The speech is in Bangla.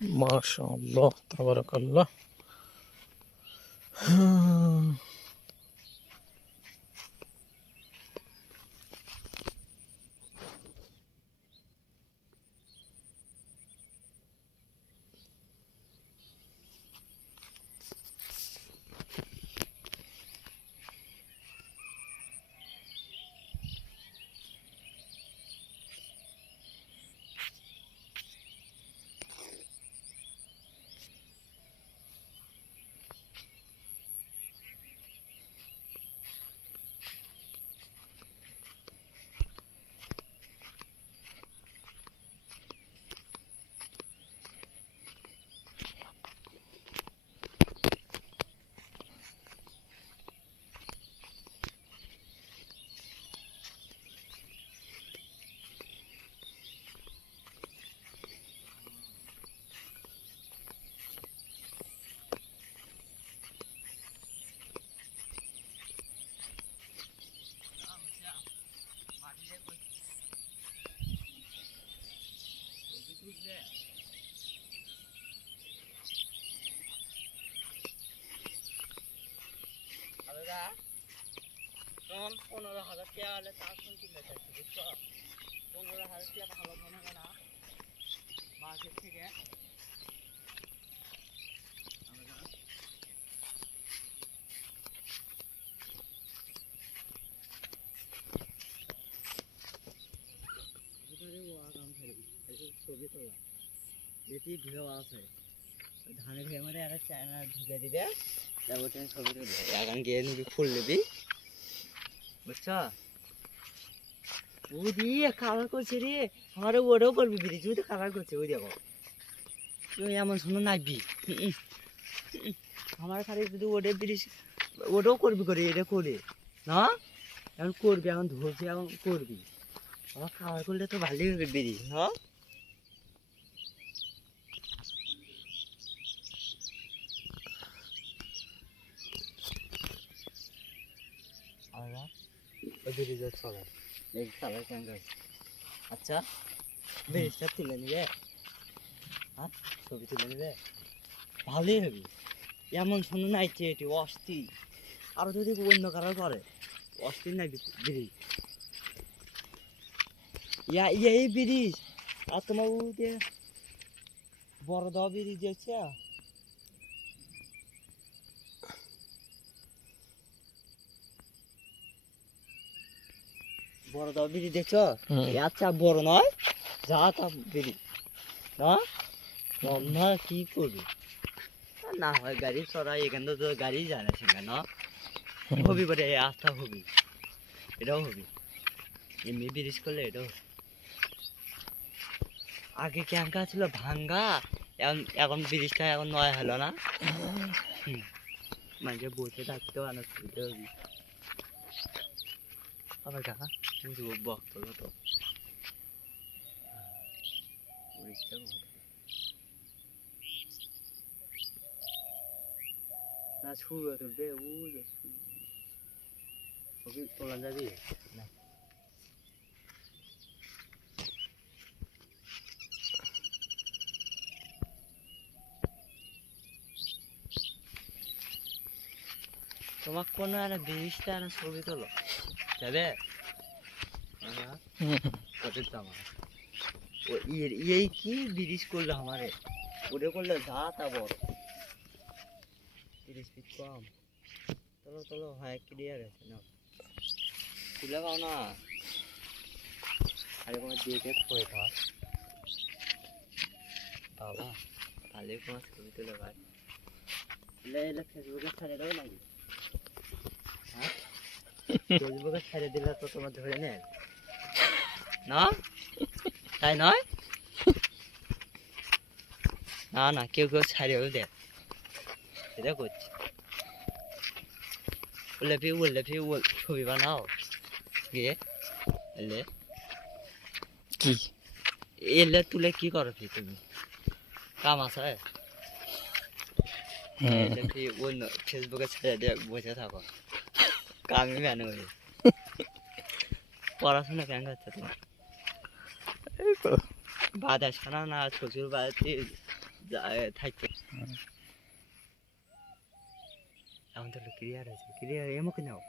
মাশাআল্লাহ তাবারাকাল্লাহ। তখন 15,000 টাকা হলে তার কিনতে চাচ্ছি, বুঝছো? 15,000 টাকা ভালো মনে হয় না মার্কেট থেকে। ছবি তোলা বেশি ভিড় আছে, ধানের ভেমারে একটা চায়না ঢুকে দিবে, তারপর তুমি ছবি তুলবে, এখন গিয়ে নিবি ফুল নিবি, বুঝছো? ও দিয়ে কালার করছে রে, আমারও ওটাও করবি ব্রিজ, ওই তো কালার করছে, ওই দেখো তুই এমন শুনো নাচবি আমার খালি যদি ওটা ব্রিজ ওটাও করবি করে, এটা করে না এখন করবি, এখন ধরছি এখন করবি, আমার কালার করলে তো ভালোই হবে ব্রিজ না। ব্রিজের চলে এই কালার কেন করছে। আচ্ছা ব্রিজটা তুলে নিবে, হ্যাঁ ছবি তুলে নিবে, ভালোই হবে। এমন শোনো নাইছে এটি অস্থির, আরো যদি অন্য কারো করে অস্থির নাই ব্রিজ, এই ব্রিজ। আর তোমার ওই যে বড় দাও ব্রিজ আছে, বড় দাও ব্রিজ দেখছো? আচ্ছা বড় নয়, যা তা ব্রিজ না, না কি করবি না হয় গাড়ি চড়াই, এখানে তো গাড়ি যায় না সেখানে না, হবি বলে আস্থা হবি, এটাও হবি, এমনি ব্রিজ করলে এটাও। আগে ক্যাঙ্কা ছিল ভাঙ্গা, এখন এখন ব্রিজটা এখন নয় হলো না, মানে বসে থাকতেও অনেক সুবিধা হবি। আবার দেখা বুঝবো বক্ত তো না শুরু তুলবে, ছবি তোলা যাবি না? তোমার কোনো একটা ব্রিজটা না ছবি তোলো যাবে, এই কি ব্রিজ করলো আমারে, ওটা করলে যা তা বড়, 30 ফিট কম, চলো চলো হ্যাঁ ক্লিয়ার আছে না, তুলে পাও না আরে কোনো দেখে থয়ে থাক বাবা, তাহলে কোনো ছবি তুলে ভাই, এলে এলে ফেসবুকে ছেড়ে দেবে নাকি? হ্যাঁ ফেসবুকে ছেড়ে দিলে তো তোমার ধরে নেন না, তাই নয়? না না কেউ কেউ ছাড়েও দেয়, সেটা করছি, উল্লে ফি ছবি বানাও গিয়ে, এলে কি এলে তুলে কি করো ফি তুমি, কাম আছে এলে ফি অন্য ফেসবুকে ছেড়ে দিয়ে বসে থাকো, কামই কেন হয়ে, পড়াশোনা কেন হচ্ছে তোমার? এই তো বাদ আসে না, না শ্বশুর বাড়িতে থাকবে। এখন তো ক্লিয়ার আছে, ক্লিয়ার এমকে নাও।